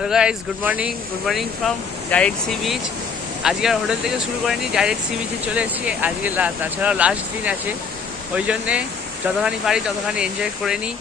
Hello guys, good morning from direct sea beach. আজকে আর hotel থেকে শুরু করিনি, ডাইরেক্ট সি বিচে চলে এসেছি। আজকে তাছাড়াও লাস্ট দিন আছে, ওই জন্যে যতখানি পারি ততখানি এনজয় করে নিই।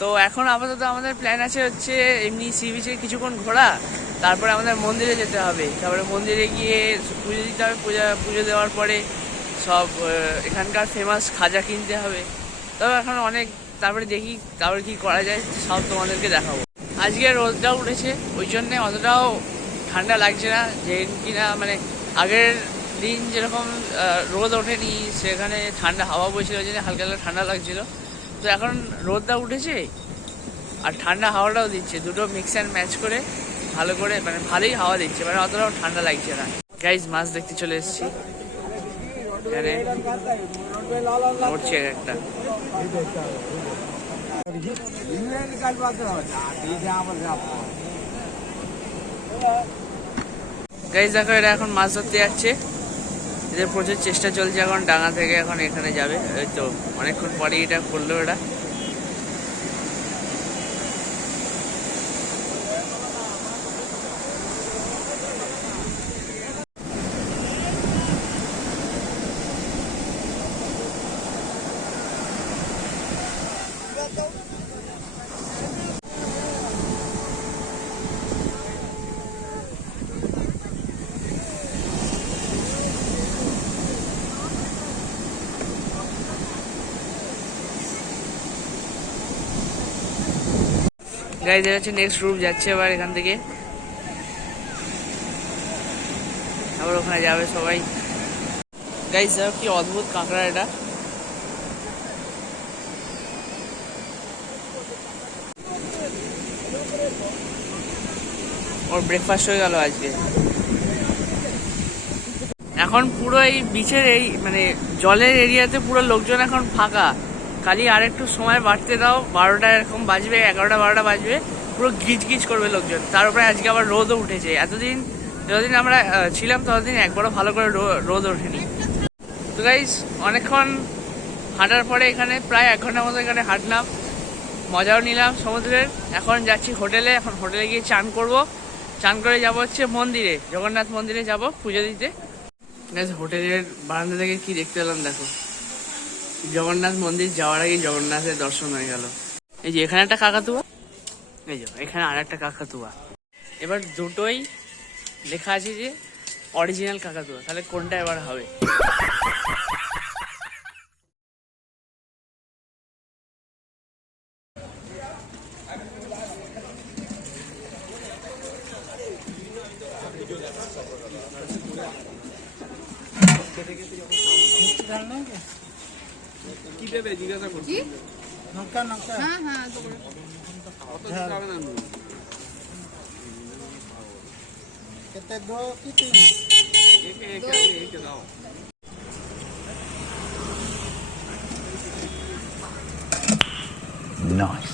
তো এখন আপাতত আমাদের প্ল্যান আছে হচ্ছে এমনি সি বিচে কিছুক্ষণ ঘোরা, তারপরে আমাদের মন্দিরে যেতে হবে। তারপরে মন্দিরে গিয়ে পুজো দিতে হবে, পুজো দেওয়ার পরে সব এখানকার ফেমাস খাজা কিনতে হবে। তবে এখন অনেক, তারপরে দেখি তারপরে কী করা যায় সব তোমাদেরকে দেখাবো। আজকে রোদটাও উঠেছে, ওই জন্যে অতটাও ঠান্ডা লাগছে না। যে কিনা মানে আগের দিন যেরকম রোদ ওঠেনি, সেখানে ঠান্ডা হাওয়া বইছিল, ওই জন্য হালকা হালকা ঠান্ডা লাগছিল। তো এখন রোদটা উঠেছে আর ঠান্ডা হাওয়াটাও দিচ্ছে, দুটো মিক্স অ্যান্ড ম্যাচ করে ভালো করে মানে ভালোই হাওয়া দিচ্ছে, মানে অতটাও ঠান্ডা লাগছে না। গাইজ, মাছ দেখতে চলে এসেছি, এখানে নড়ছে একটা। গাইজ দেখো, এরা এখন মাছ ধরতে যাচ্ছে, এদের প্রচুর চেষ্টা চলছে এখন ডাঙা থেকে এখন এখানে যাবে। এই তো অনেকক্ষণ পরে এটা করলো এরা। গাইজ, এর হচ্ছে নেক্সট গ্রুপ যাচ্ছে এবার এখান থেকে, আবার ওখানে যাবে সবাই। গাইজ দেখো কি অদ্ভুত কাঁকড়া এটা। ওর ব্রেকফাস্ট হয়ে গেল আজকে। এখন পুরো এই বিচের এই মানে জলের এরিয়াতে পুরো লোকজন এখন ফাঁকা। খালি আর একটু সময় বাড়তে দাও, 12টা এরকম বাজবে, 11টা 12টা বাজবে, পুরো গিজ গিজ করবে লোকজন। তার উপরে আজকে আবার রোদও উঠেছে। যতদিন আমরা ছিলাম ততদিন একবারও ভালো করে রোদ ওঠেনি। তো গাইস, অনেকক্ষণ হাঁটার পরে এখানে প্রায় 1 ঘন্টার মতো এখানে হাঁটলাম, মজাও নিলাম সমুদ্রের। এখন যাচ্ছি হোটেলে, এখন হোটেলে গিয়ে চান করব। চান করে যাবো হচ্ছে মন্দিরে, জগন্নাথ মন্দিরে যাব পুজো দিতে। হোটেলের বারান্দা থেকে কি দেখতে পেলাম দেখো, জগন্নাথ মন্দির যাওয়ার আগে জগন্নাথের দর্শন হয়ে গেল। এই যে এখানে একটা কাকাতুয়া, এই যে এখানে আর একটা কাকাতুয়া। এবার দুটোই লেখা আছে যে অরিজিনাল কাকাতুয়া, তাহলে কোনটা এবার হবে? কি দেবে জিজ্ঞাসা করছি। লঙ্কা লঙ্কা, হ্যাঁ হ্যাঁ অত যাবে না। কেতে দো কি তিন একে দাও। নাইস।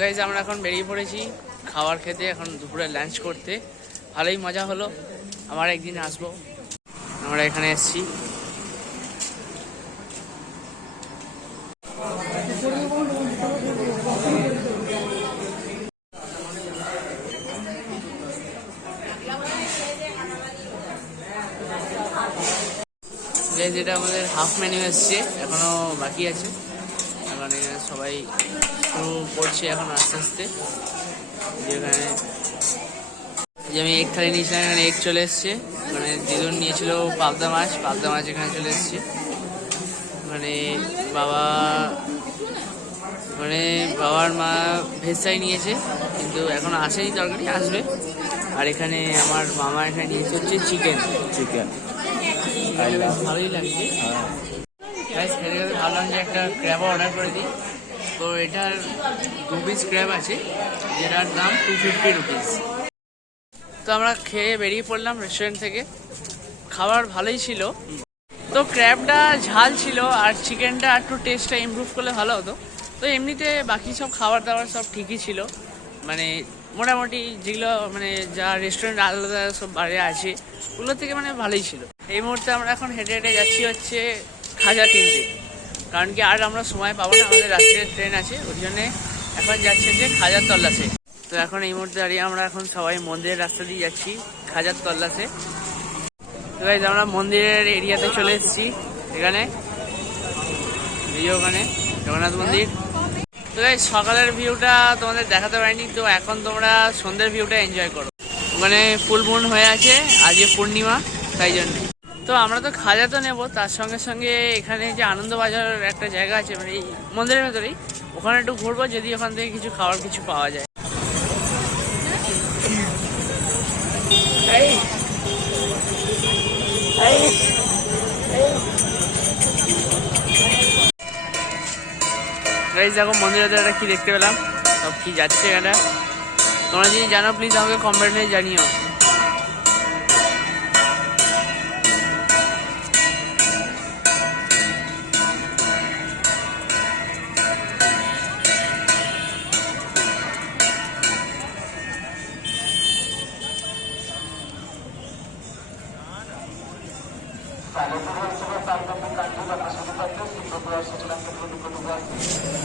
গাইজ, আমরা এখন বেরিয়ে পড়েছি খাবার খেতে, এখন দুপুরে লাঞ্চ করতে। ভালোই মজা হলো, আবার একদিন আসবো। আমরা এখানে এসেছি, যেটা আমাদের হাফ মেনু এসছে, এখনো বাকি আছে। এখন কারণ এখানে সবাই শুরু করছে এখন আস্তে আস্তে। যেখানে যে আমি এগ থালি নিয়েছিলাম, এখানে এগ চলে এসছে। মানে দিদুন নিয়েছিল পাবদা মাছ এখানে চলে এসছে। মানে বাবার মা ভেজ ফ্রাই নিয়েছে, কিন্তু এখন আসেনি, তরকারি আসবে। আর এখানে আমার মামা এখানে নিয়েছে হচ্ছে চিকেন। ভালোই লাগছে। খেতে খেতে ভাবলাম যে একটা ক্র্যাব অর্ডার করে দিই। তো এটার 2 পিস ক্র্যাব আছে, যেটার দাম 250 রুপিস। তো আমরা খেয়ে বেরিয়ে পড়লাম রেস্টুরেন্ট থেকে। খাবার ভালোই ছিল। তো ক্র্যাবটা ঝাল ছিল, আর চিকেনটা একটু টেস্টটা ইমপ্রুভ করলে ভালো হতো। তো এমনিতে বাকি সব খাবার দাবার সব ঠিকই ছিল। মানে মোটামুটি যেগুলো মানে যা রেস্টুরেন্ট আলাদা সব বাইরে আছে ওগুলো থেকে মানে ভালোই ছিল। এই মুহূর্তে আমরা এখন হেঁটে হেঁটে যাচ্ছি হচ্ছে খাজা কিনতে, কারণ কি আর আমরা সময় পাবো না, আমাদের রাত্রের ট্রেন আছে। ওই জন্যে এখন যাচ্ছি হচ্ছে খাজার তল্লাশে। তো এখন এই মুহূর্তে দাঁড়িয়ে আমরা এখন সবাই মন্দিরের রাস্তা দিয়ে যাচ্ছি খাজার তল্লাশে। তো গাইস আমরা মন্দিরের এরিয়াতে চলে এসেছি। এখানে ওখানে জগন্নাথ মন্দির। তো গাইস সকালের ভিউটা তোমাদের দেখাতে পারিনি, তো এখন তোমরা সন্ধ্যের ভিউটা এনজয় করো। ওখানে ফুল মুন হয়ে আছে, আজকে পূর্ণিমা, তাই জন্যে। তো আমরা তো খাজা তো নেবো, তার সঙ্গে সঙ্গে এখানে যে আনন্দবাজার একটা জায়গা আছে মানে এই মন্দিরের ভেতরেই, ওখানে একটু ঘুরবো, যদি ওখান থেকে কিছু খাওয়ার কিছু পাওয়া যায়। গাইস দেখো মন্দিরের একটা কি দেখতে পেলাম, সব কি যাচ্ছে এখানে। তোমরা যদি জানো প্লিজ আমাকে কমেন্টে জানিও।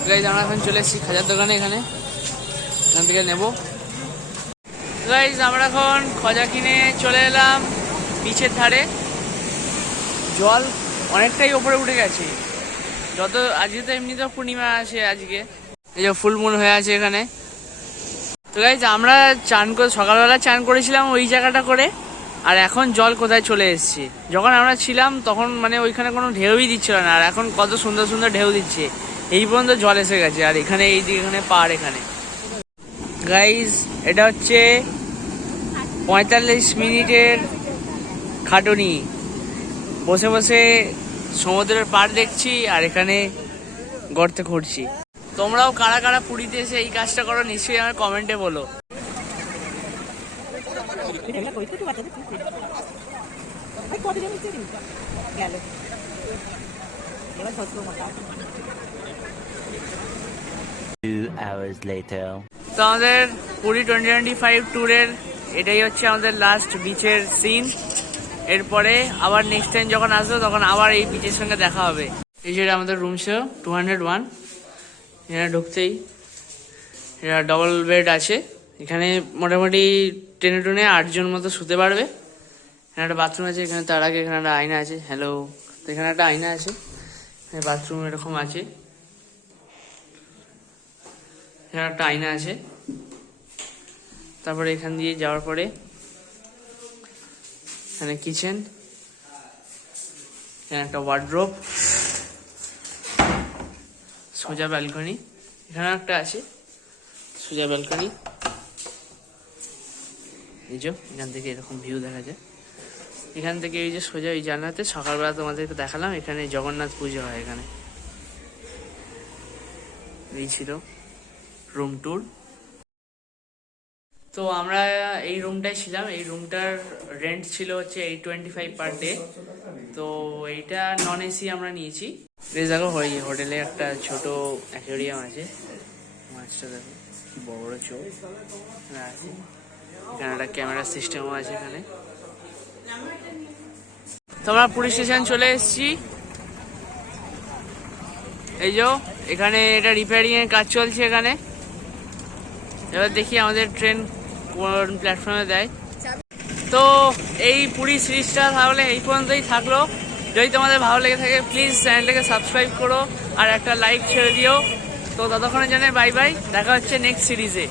গাইস আমরা এখন চলে এসেছি খাজার দোকানে, এখান থেকে নেবো। গাইস আমরা এখন খজা কিনে চলে এলাম বিচের ধারে। জল অনেকটাই ওপরে উঠে গেছে, যত আজকে তো এমনি তো পূর্ণিমা আছে আজকে, এই যে ফুল মুন হয়ে আছে এখানে। তো গাইস আমরা সকালবেলা চান করেছিলাম ওই জায়গাটা করে, আর এখন জল কোথায় চলে এসছে। যখন আমরা ছিলাম তখন মানে ওইখানে কোনো ঢেউই দিচ্ছিল না, আর এখন কত সুন্দর সুন্দর ঢেউ দিচ্ছে। এই পর্যন্ত জল এসে গেছে, আর এখানে এই দিকে এখানে পার। এখানে গাইস এটা হচ্ছে 45 মিনিটের খাটুনি, বসে বসে সমুদ্রের পাড় দেখছি আর এখানে গর্তে খুঁড়ছি। তোমরাও কারা কারা পুরীতে এসে এই কাজটা করো নিশ্চয়ই আমার কমেন্টে বলো। তো আমাদের পুরী 2025 ট্যুরের এটাই হচ্ছে আমাদের লাস্ট বিচের সিন। এরপরে আবার নেক্সট টাইম যখন আসবো তখন আবার এই বিচের সঙ্গে দেখা হবে। এই যে আমাদের রুম ছিল 201। এখানে ঢুকতেই এটা ডবল বেড আছে। এখানে মোটামুটি টেনে টুনে 8 জন মতো শুতে পারবে। এখানে একটা বাথরুম আছে, এখানে তার আগে এখানে একটা আয়না আছে। হ্যালো, তো এখানে একটা আয়না আছে, বাথরুম এরকম আছে, এখানে একটা আয়না আছে। তারপরে এখান দিয়ে যাওয়ার পরে এখানে কিচেন, এখানে একটা ওয়ার্ড্রোব, সোজা ব্যালকনি, এখানে একটা আছে সোজা ব্যালকনি। এই যে এখান থেকে এরকম ভিউ দেখা যায়। এখান থেকে এই যে সোজা এই জানলাতে সকালবেলা তোমাদেরকে দেখালাম, এখানে জগন্নাথ পুজো হয়। এখানে এই ছিল রুম ট্যুর। তো আমরা এই রুমটাই ছিলাম। এই রুমটার রেন্ট ছিল হচ্ছে 825 পার ডে। তো এইটা নন এসি আমরা নিয়েছি। এই দেখো হোটেলে একটা ছোট অ্যাকোয়ারিয়াম আছে, মাছটা দেখো কি বড় বড় চোখ আছে। এখানে একটা ক্যামেরা সিস্টেমও আছে এখানে। তো আমরা পুরী স্টেশন চলে এসেছি। এই যে এখানে এটা রিপেয়ারিং এর কাজ চলছে এখানে। এবার দেখি আমাদের ট্রেন কোন প্ল্যাটফর্মে দেয়। তো এই পুরী সিরিজটা তাহলে এই পর্যন্তই থাকলো। যদি তোমাদের ভালো লেগে থাকে প্লিজ চ্যানেলটাকে সাবস্ক্রাইব করো। আর একটা লাইক ছেড়ে দিও। তো ততক্ষণে জানাই বাই বাই, দেখা হচ্ছে নেক্সট সিরিজে।